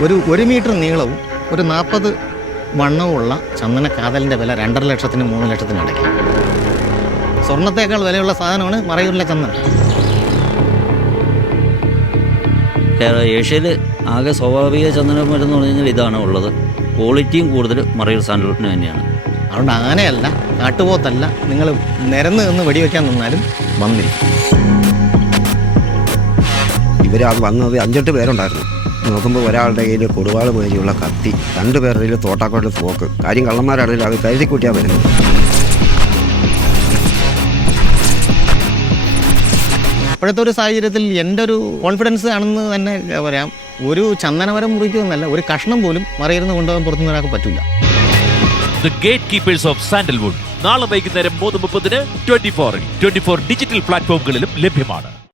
ഒരു ഒരു മീറ്റർ നീളവും ഒരു നാൽപ്പത് വണ്ണവുമുള്ള ചന്ദന കാതലിന്റെ വില രണ്ടര ലക്ഷത്തിന് മൂന്ന് ലക്ഷത്തിന് ഇടയ്ക്ക്. സ്വർണത്തേക്കാൾ വിലയുള്ള സാധനമാണ് മറയൂരിലെ ചന്ദനം. കേരള ഏഷ്യയിൽ ആകെ സ്വാഭാവിക ചന്ദനം മരുന്ന് പറഞ്ഞു കഴിഞ്ഞാൽ ഇതാണ് ഉള്ളത്. ക്വാളിറ്റിയും കൂടുതൽ മറയൂർ സാൻഡൽവുഡിന് തന്നെയാണ്. അതുകൊണ്ട് ആനയല്ല കാട്ടുപോത്തല്ല നിങ്ങൾ നിരന്ന് നിന്ന് വെടിവെക്കാൻ നിന്നാലും വന്നിരിക്കും. ഇവർ അത് വന്നത് അഞ്ചെട്ട് പേരുണ്ടായിരുന്നു. നോക്കുമ്പോൾ ഒരാളുടെ കയ്യിൽ കൊടുവാൾ മേടിയുള്ള കത്തി. രണ്ട് പേരുടെ കയ്യിൽ തോട്ടാക്കോട്ടിൽ തോക്ക്. കാര്യം കള്ളന്മാരാണെങ്കിൽ അത് കരുതി കൂട്ടിയാൽ വരുന്നത്. ഇപ്പോഴത്തെ ഒരു സാഹചര്യത്തിൽ എന്റെ ഒരു കോൺഫിഡൻസ് ആണെന്ന് തന്നെ പറയാം. ഒരു ചന്ദനവരം മുറിക്കുമെന്നല്ല ഒരു കഷ്ണം പോലും മറിയിരുന്ന് കൊണ്ടുപോകാൻ പുറത്തുനിന്ന് ഒരാൾക്ക് പറ്റില്ല the gate keepers of sandalwood നാളെ വൈകുന്നേരം മൂന്ന് മുപ്പതിന് ട്വന്റി ഫോറിൽ ട്വന്റി ഫോർ ഡിജിറ്റൽ പ്ലാറ്റ്ഫോമുകളിലും ലഭ്യമാണ്.